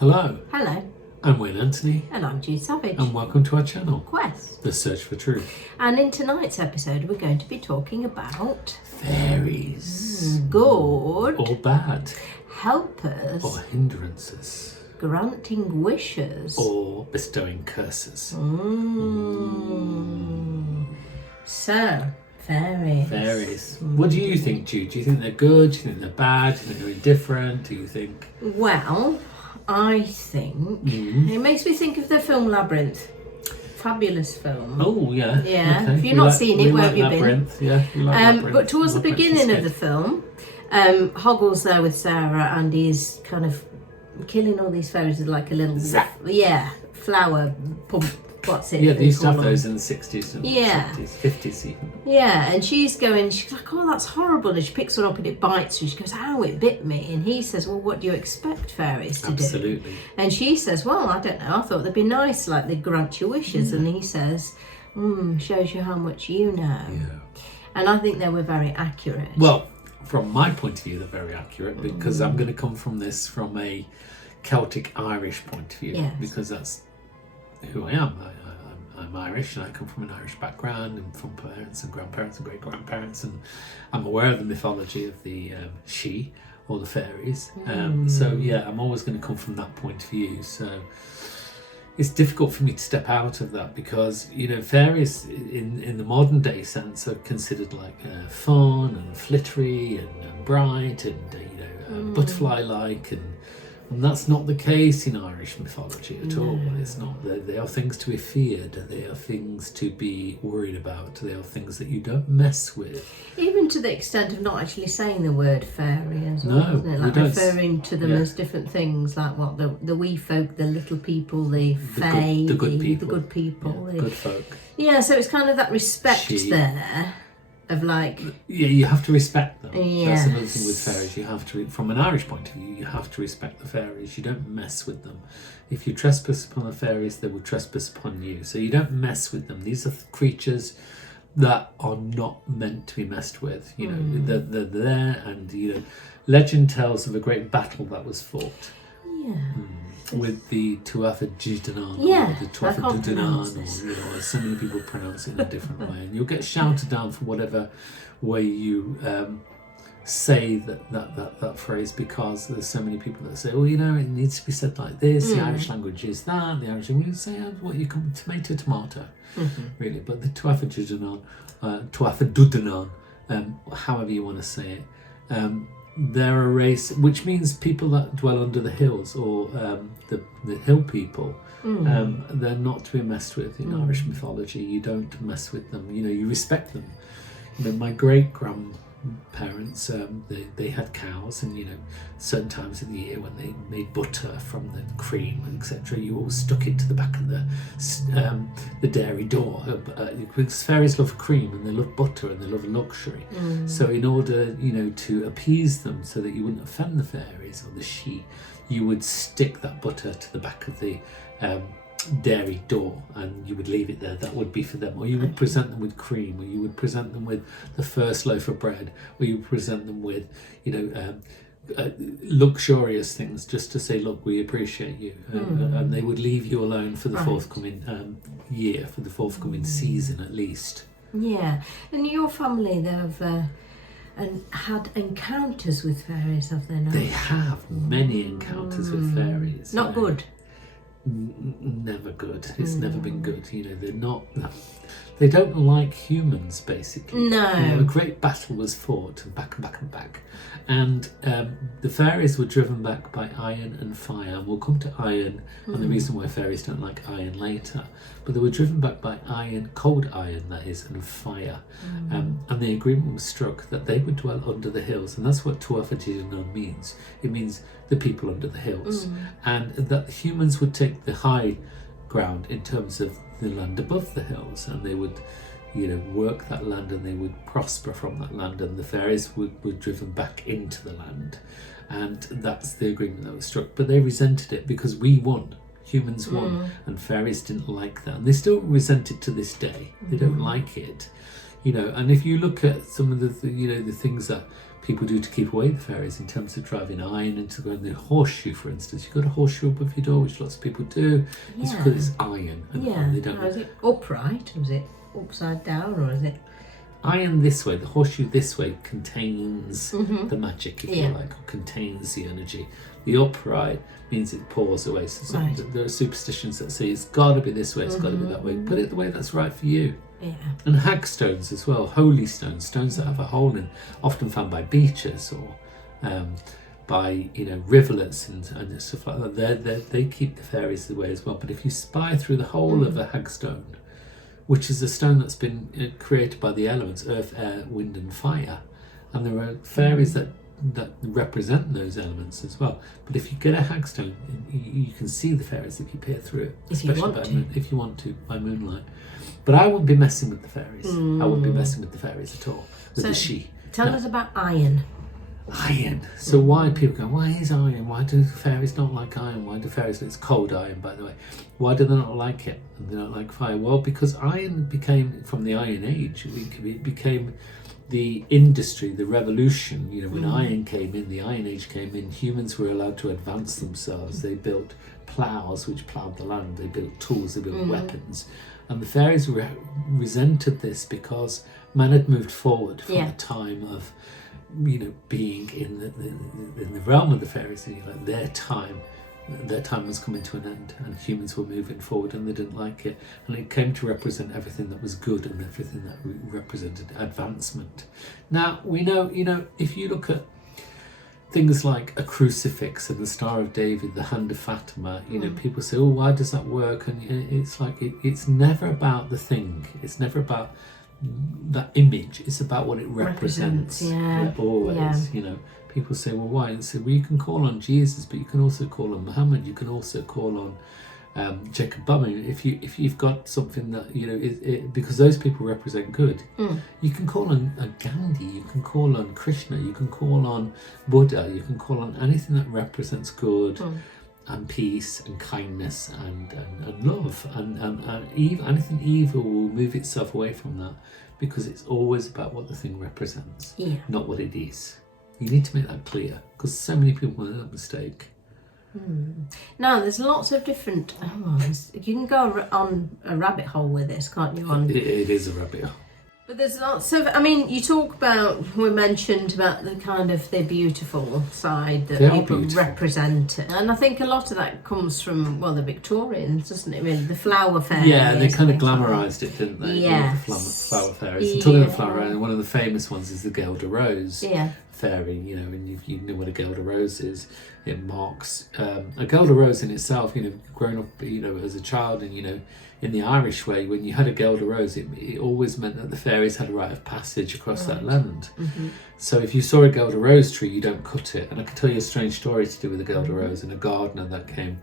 Hello, Hello, I'm Wayne Anthony, and I'm Jude Savage. and welcome to our channel, Quest. The Search for Truth. And in tonight's episode, we're going to be talking about Fairies. good, Or bad. helpers, Or hindrances. granting wishes, Or bestowing curses. So, fairies. Fairies. What do you think, Jude? Do you think they're good? Do you think they're bad? Do you think they're indifferent? Do you think... Well, I think it makes me think of the film Labyrinth. Fabulous film. Oh, yeah. Yeah. Okay. If you've not seen it, where have you Labyrinth. been? Yeah, we like Labyrinth. But towards the Labyrinth is beginning of good. the film, Hoggle's there with Sarah, and he's kind of killing all these fairies with like a little flower pump. What's it? Yeah, they used to have call them? those in the 60s and 70s, 50s even. Yeah, and she's like, oh, that's horrible. And she picks one up and it bites her. She goes, ow, it bit me. And he says, well, what do you expect fairies to do? Absolutely. And she says, well, I don't know. I thought they'd be nice, like they'd grant your wishes. And he says, shows you how much you know. Yeah. And I think they were very accurate. Well, from my point of view, they're very accurate because I'm going to come from this from a Celtic Irish point of view, Yes. because that's who I am. I'm Irish and I come from an Irish background and from parents and grandparents and great grandparents, and I'm aware of the mythology of the she or the fairies. So yeah, I'm always going to come from that point of view. So it's difficult for me to step out of that because, you know, fairies in the modern day sense are considered like fun and flittery and bright and butterfly-like, and that's not the case in Irish mythology at all. It's not. They are things to be feared. They are things to be worried about. They are things that you don't mess with. Even to the extent of not actually saying the word fairy as well, No, isn't it? we Like don't. referring to them as different things, like what the wee folk, the little people, the fae, the good people. the good people. Yeah, the- good folk. Yeah, so it's kind of that respect She. there of like, Yeah, you have to respect them. Yes. That's another thing with fairies. You have to, from an Irish point of view, you have to respect the fairies. You don't mess with them. If you trespass upon the fairies, they will trespass upon you. So you don't mess with them. These are creatures that are not meant to be messed with. You know, they're there, and you know, legend tells of a great battle that was fought. With the Tuatha De Danann, Yeah, or the I Tuatha can't De pronounce Danann, this. or you know, so many people pronounce it in a different way, and you'll get shouted down for whatever way you say that phrase, because there's so many people that say, well, you know, it needs to be said like this. The Irish language is that. The Irish language say what you come tomato, really. But the Tuatha De Danann, Tuatha De Danann, however you want to say it. They're a race, which means people that dwell under the hills, or the hill people. They're not to be messed with in Irish mythology. You don't mess with them. You know, you respect them. You know, my great grandparents, they had cows, and you know, certain times of the year when they made butter from the cream, etc., you all stuck it to the back of the dairy door, because fairies love cream and they love butter and they love luxury. So in order, you know, to appease them so that you wouldn't offend the fairies or the she, you would stick that butter to the back of the dairy door, and you would leave it there. That would be for them. Or you would present them with cream, or you would present them with the first loaf of bread, or you would present them with, you know, luxurious things, just to say, look, we appreciate you. And they would leave you alone for the forthcoming year, for the forthcoming season at least. yeah. And your family, they've and had encounters with fairies, have they not? They have many encounters with fairies. Not good. Never good. It's never been good. You know, they're not. They don't like humans, basically. No. You know, a great battle was fought, and back and back and back, and the fairies were driven back by iron and fire. And we'll come to iron and the reason why fairies don't like iron later. But they were driven back by iron, cold iron, that is, and fire. And the agreement was struck that they would dwell under the hills, and that's what Tuatha De Danann means. It means the people under the hills, and that humans would take the high ground in terms of the land above the hills, and they would, you know, work that land, and they would prosper from that land, and the fairies were driven back into the land. And that's the agreement that was struck. But they resented it because we won. Humans won, and fairies didn't like that, and they still resent it to this day. They don't like it, you know. And if you look at some of the you know, the things that people do to keep away the fairies in terms of driving iron into the horseshoe, for instance. You've got a horseshoe above your door, which lots of people do. It's because it's iron. And they don't. Is it upright? Or is it upside down? Or is it... Iron this way, the horseshoe this way contains the magic, if you like, or contains the energy. The upright means it pours away. So there are superstitions that say it's got to be this way, it's got to be that way. Put it the way that's right for you. Yeah. And hagstones as well, holy stones, stones that have a hole in, often found by beaches or by rivulets and stuff like that. They keep the fairies away as well. But if you spy through the whole of a hagstone, which is a stone that's been created by the elements, earth, air, wind and fire, and there are fairies that represent those elements as well. But if you get a hagstone, you can see the fairies if you peer through it, if you want to by moonlight. But I wouldn't be messing with the fairies. I wouldn't be messing with the fairies at all. With the she. Tell us about iron. Iron. So why people go, why is iron? Why do fairies not like iron? Why do fairies, it's cold iron by the way, why do they not like it? And they don't like fire? Well, because iron became, from the Iron Age, it became the industry, the revolution. When iron came in, the Iron Age came in, humans were allowed to advance themselves. They built ploughs which ploughed the land, they built tools, they built weapons. And the fairies resented this because man had moved forward from the time of being in the realm of the fairies. Their time was coming to an end, and humans were moving forward, and they didn't like it. And it came to represent everything that was good and everything that represented advancement. Now we know, if you look at things like a crucifix and the Star of David, the Hand of Fatima, people say, oh, why does that work? And it's like it's never about the thing. It's never about that image. It's about what it represents. Always. People say, well, why? And say, well, you can call on Jesus, but you can also call on Muhammad. You can also call on Jacob Bummy. If you've got something that because those people represent good. You can call on Gandhi. You can call on Krishna. You can call on Buddha. You can call on anything that represents good. And peace and kindness and love and anything evil will move itself away from that, because it's always about what the thing represents, not what it is. You need to make that clear, because so many people make that mistake. Now there's lots of different you can go on a rabbit hole with this, can't you? It is a rabbit hole. But there's lots of, you talk about, we mentioned about the kind of the beautiful side that people represent. And I think a lot of that comes from, the Victorians, doesn't it? Really, the flower fairies. Yeah, they kind of glamorised it, didn't they? Yeah. The flower fairies. And talking of flower, one of the famous ones is the Gelder Rose fairy, and you know what a Gelder Rose is. It marks, a Gelder Rose in itself, growing up, as a child, and, in the Irish way, when you had a Gelder Rose, it always meant that the fairies had a rite of passage across that land. So if you saw a Gelder Rose tree, you don't cut it. And I can tell you a strange story to do with a Gelder Rose, and a gardener that came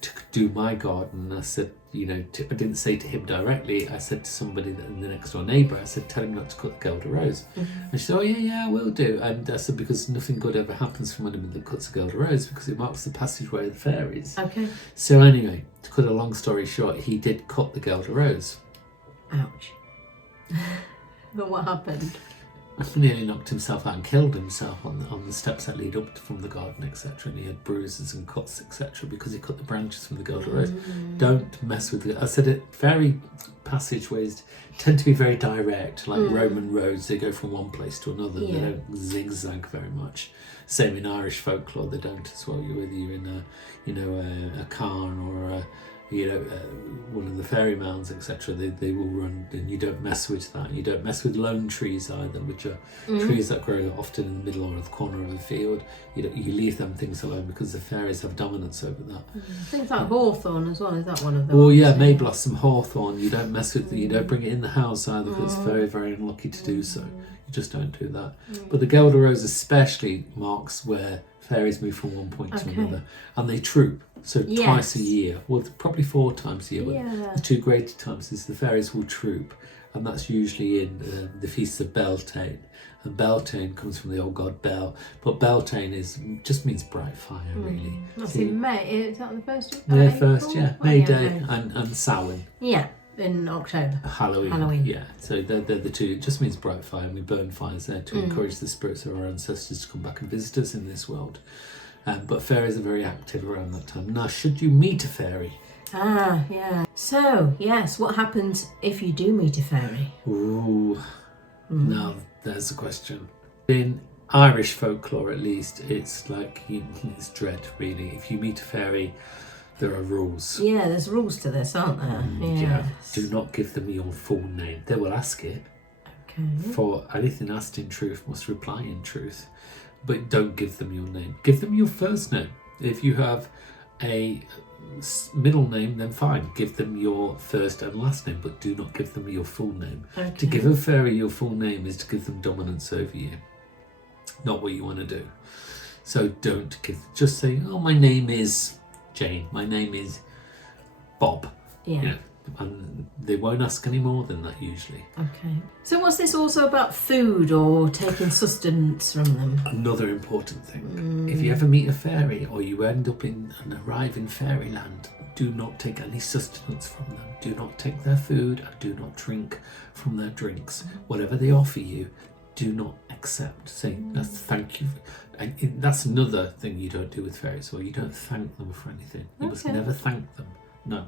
to do my garden. I said, I didn't say to him directly, I said to somebody, the next door neighbour, I said, tell him not to cut the Gelder Rose. And she said, oh yeah, I will do. And I said, because nothing good ever happens from anyone that cuts a Gelder Rose, because it marks the passageway of the fairies. Okay. So anyway, to cut a long story short, he did cut the Gelder Rose. Ouch. But what happened? He nearly knocked himself out and killed himself on the steps that lead up from the garden, etc. And he had bruises and cuts, etc. because he cut the branches from the Gelder Rose. Don't mess with it. I said it. Fairy passageways tend to be very direct, like Roman roads. They go from one place to another. They don't zigzag very much. Same in Irish folklore. They don't as well. Whether you're in a cairn or one of the fairy mounds, etc. They will run, and you don't mess with that. You don't mess with lone trees either, which are trees that grow often in the middle or the corner of a field. You leave them things alone, because the fairies have dominance over that. Things like hawthorn as well, is that one of them? Well, yeah, May blossom, hawthorn. You don't mess with you don't bring it in the house either, because it's very, very unlucky to do so. You just don't do that. But the Gelder Rose especially marks where fairies move from one point to another, and they troop. So twice a year, probably 4 times a year. But the 2 greater times is the fairies will troop, and that's usually in the feasts of Beltane. And Beltane comes from the old god Bel, but Beltane just means bright fire, really. That's in May. Is that the first? May 1st, May Day, and Samhain. Yeah. in October. Halloween. Yeah, so they're the two. It just means bright fire, and we burn fires there to encourage the spirits of our ancestors to come back and visit us in this world. But fairies are very active around that time. Now, should you meet a fairy? Ah, yeah. So, yes, what happens if you do meet a fairy? Ooh, now there's the question. In Irish folklore, at least, it's like it's dread. Really, if you meet a fairy, there are rules. Yeah, there's rules to this, aren't there? Yeah. Do not give them your full name. They will ask it. Okay. For anything asked in truth must reply in truth. But don't give them your name. Give them your first name. If you have a middle name, then fine. Give them your first and last name, but do not give them your full name. Okay. To give a fairy your full name is to give them dominance over you. Not what you want to do. So don't just say, oh, my name is Jane. My name is Bob. Yeah. You know, and they won't ask any more than that usually. Okay. So was this also about food or taking sustenance from them? Another important thing. If you ever meet a fairy or you end up in and arrive in fairyland, do not take any sustenance from them. Do not take their food and do not drink from their drinks. Whatever they offer you, do not accept. Say, thank you. And that's another thing you don't do with fairies, or you don't thank them for anything. You must never thank them. No.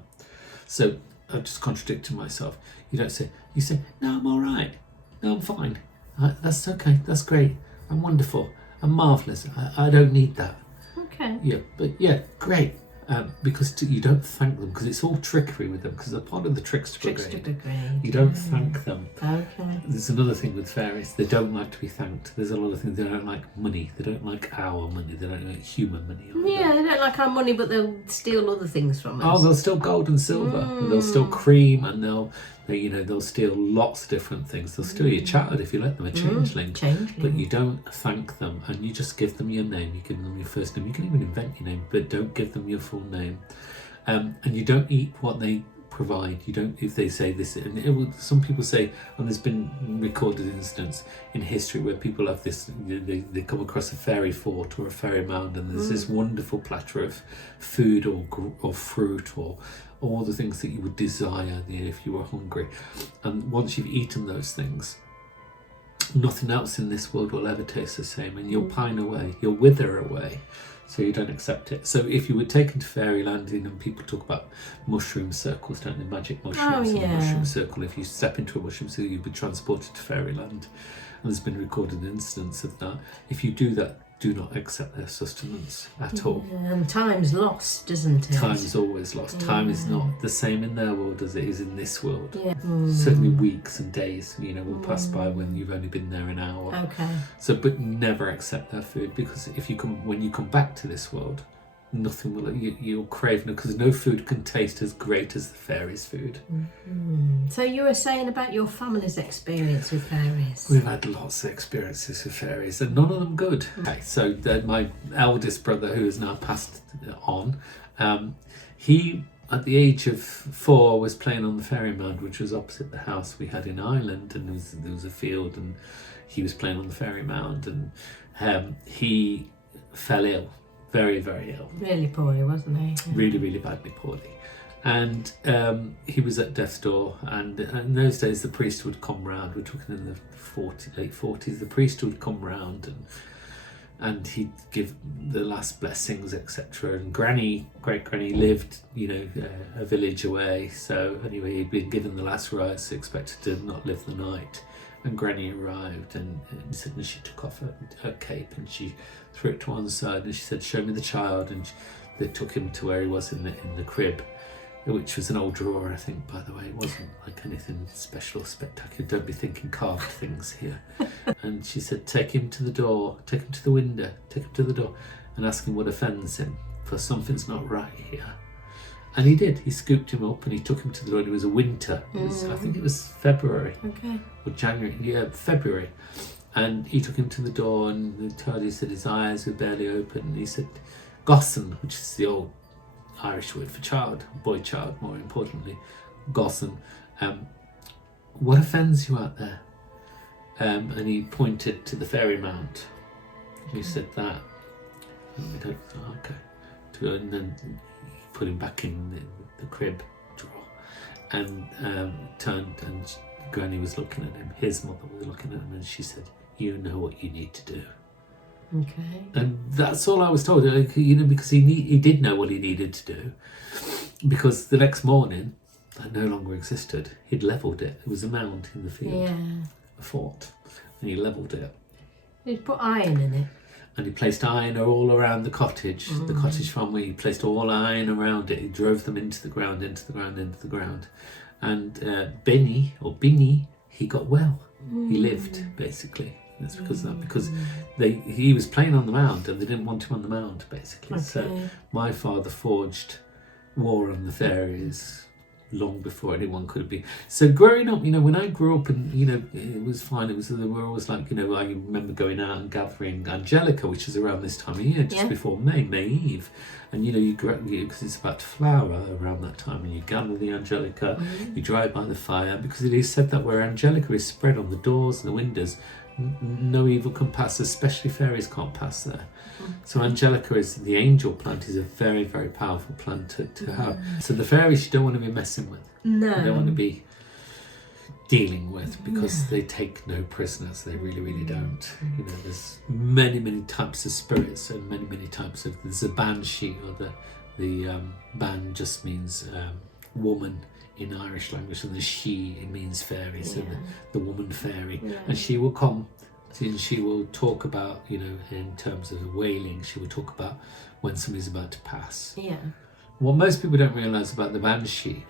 So I'm just contradicting myself. You don't say, you say, no, I'm all right. No, I'm fine. That's okay. That's great. I'm wonderful. I'm marvellous. I don't need that. Okay. Yeah, but yeah, great. Because you don't thank them, because it's all trickery with them, because they're part of the trickster brigade. You don't thank them. Okay. There's another thing with fairies. They don't like to be thanked. There's a lot of things. They don't like money. They don't like our money. They don't like human money. Yeah, they don't like our money, but they'll steal other things from us. Oh, they'll steal gold and silver. They'll steal cream, and they'll steal lots of different things. They'll steal your child if you let them, a changeling. But you don't thank them, and you just give them your name. You give them your first name. You can even invent your name, but don't give them your full name. And you don't eat what they provide. You don't, if they say this, and some people say, and there's been recorded incidents in history where people have this, they come across a fairy fort or a fairy mound, and there's this wonderful platter of food or fruit or all the things that you would desire if you were hungry. And once you've eaten those things, nothing else in this world will ever taste the same, and you'll pine away, you'll wither away. So you don't accept it. So if you were taken to fairyland, and people talk about mushroom circles, don't they? Magic mushrooms in a mushroom circle. If you step into a mushroom circle, you'll be transported to fairyland. And there's been recorded incidents of that. If you do that, do not accept their sustenance at all. And time's lost, isn't it? Time's always lost. Time is not the same in their world as it is in this world. Yeah. Certainly weeks and days, will pass by when you've only been there an hour. Okay. So, but never accept their food, because when you come back to this world, nothing will, you'll crave, because no food can taste as great as the fairies' food. So you were saying about your family's experience with fairies. We've had lots of experiences with fairies, and none of them good. Okay, so my eldest brother, who has now passed on, he, at the age of 4, was playing on the fairy mound, which was opposite the house we had in Ireland, and there was a field, and he was playing on the fairy mound, and he fell ill. Very, very ill. Really poorly, wasn't he? Really, really badly poorly. And he was at death's door, and in those days the priest would come round. We're talking in the late 40s. The priest would come round and he'd give the last blessings, etc. And great granny lived, a village away. So anyway, he'd been given the last rites, expected to not live the night. And Granny arrived, and suddenly she took off her cape and she threw it to one side, and she said, "Show me the child." And they took him to where he was in the crib, which was an old drawer, I think, by the way. It wasn't like anything special or spectacular. Don't be thinking carved things here. And she said, "Take him to the door, take him to the window, take him to the door, and ask him what offends him, for something's not right here." And he did. He scooped him up and he took him to the door. And it was a winter. I think it was February. Okay. Or January. Yeah, February. And he took him to the door, and he said his eyes were barely open. And he said, "Gossan," which is the old Irish word for child, boy child, more importantly. Gossan. What offends you out there? And he pointed to the fairy mount. He said that. And we don't, okay. And then put him back in the crib drawer. and turned, and Granny was looking at him. His mother was looking at him, and she said, "You know what you need to do." Okay. And that's all I was told, because he did know what he needed to do, because the next morning that no longer existed. He'd levelled it. It was a mound in the field, a fort, and he levelled it. He'd put iron in it. And he placed iron all around the cottage, the cottage farm where he placed all iron around it. He drove them into the ground. And Binny, he got well. He lived, basically. That's because of that, because he was playing on the mound and they didn't want him on the mound, basically. Okay. So my father forged War on the Fairies long before anyone could be. So growing up, when I grew up, and it was fine. They were always like, I remember going out and gathering Angelica, which is around this time of year, just before May Eve, and you because it's about to flower around that time, and you gather the Angelica, you drive by the fire, because it is said that where Angelica is spread on the doors and the windows, no evil can pass, especially fairies can't pass there. So Angelica, is the angel plant, is a very, very powerful plant to have. So the fairies you don't want to be messing with. No. You don't want to be dealing with, because they take no prisoners. They really, really don't. There's many, many types of spirits, and many, many types of. There's a banshee, or the ban just means woman in Irish language, and the she, it means fairy, so the woman fairy, and she will come, and she will talk about, in terms of wailing, she will talk about when somebody's about to pass. What most people don't realise about the banshee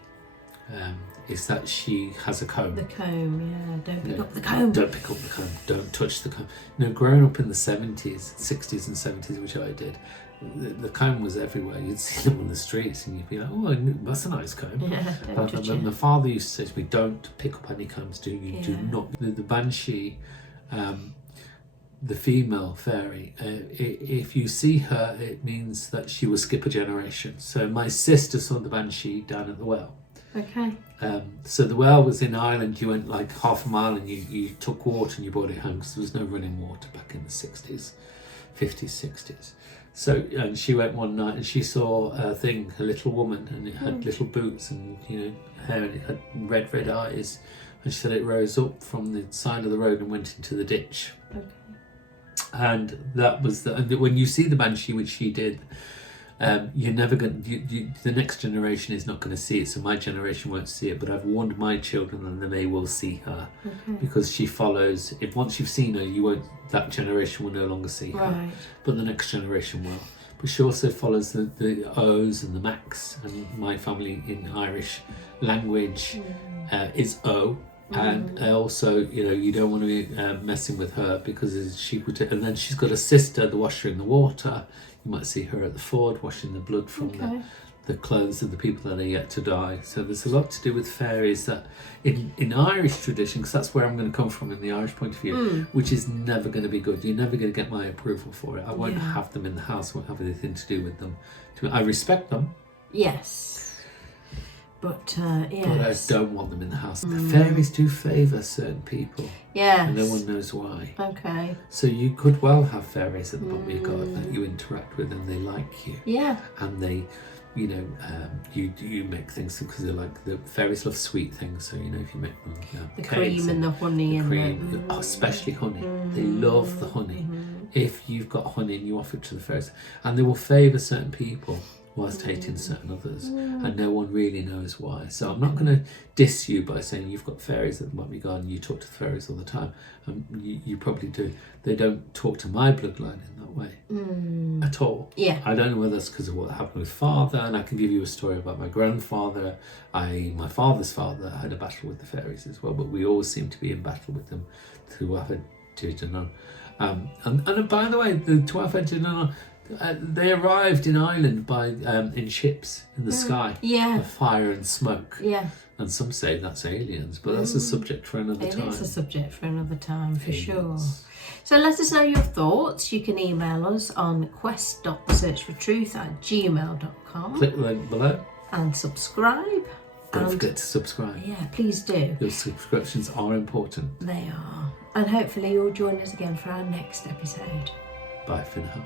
is that she has a comb. The comb, don't pick up the comb. Don't pick up the comb, don't touch the comb. Growing up in the 70s, 60s and 70s, which I did, the comb was everywhere. You'd see them on the streets and you'd be like, "Oh, that's a nice comb." Don't touch it. My father used to say to me, "Don't pick up any combs, do not." The banshee, the female fairy, if you see her, it means that she will skip a generation. So my sister saw the banshee down at the well. Okay. So the well was in Ireland. You went like half a mile and you took water and you brought it home, because there was no running water back in the 60s, 50s, 60s. So, and she went one night and she saw a little woman, and it had little boots and hair, and it had red eyes, and she said it rose up from the side of the road and went into the ditch. Okay. And that was when you see the banshee, which she did, you're never going to, the next generation is not going to see it, so my generation won't see it, but I've warned my children and then they will see her, because she follows, if once you've seen her, that generation will no longer see her, but the next generation will. But she also follows the O's and the Macs, and my family in Irish language is O. And also, you don't want to be messing with her, because she would. And then she's got a sister, the washer in the water. You might see her at the ford washing the blood from the clothes of the people that are yet to die. So there's a lot to do with fairies that, in Irish tradition, because that's where I'm going to come from in the Irish point of view, which is never going to be good. You're never going to get my approval for it. I won't have them in the house. I won't have anything to do with them. I respect them. Yes. But I don't want them in the house. The fairies do favour certain people. Yes. And no one knows why. Okay. So you could well have fairies at the bottom of your garden that you interact with, and they like you. Yeah. And they, you make things, because they're like, the fairies love sweet things. So if you make them the cream and the honey and cream, especially honey. They love the honey. If you've got honey and you offer it to the fairies, and they will favour certain people whilst hating certain others, and no one really knows why. So I'm not going to diss you by saying you've got fairies at the bottom of your garden, you talk to the fairies all the time. You probably do. They don't talk to my bloodline in that way at all. I don't know whether that's because of what happened with father, and I can give you a story about my grandfather. My father's father had a battle with the fairies as well, but we always seem to be in battle with them. And by the way, the Tuatha they arrived in Ireland in ships in the sky, of fire and smoke. And some say that's aliens, but that's a subject for another time. It is a subject for another time, for sure. So let us know your thoughts. You can email us on quest.searchfortruth@gmail.com. Click the link below. And subscribe. Don't forget to subscribe. Yeah, please do. Your subscriptions are important. They are. And hopefully you'll join us again for our next episode. Bye for now.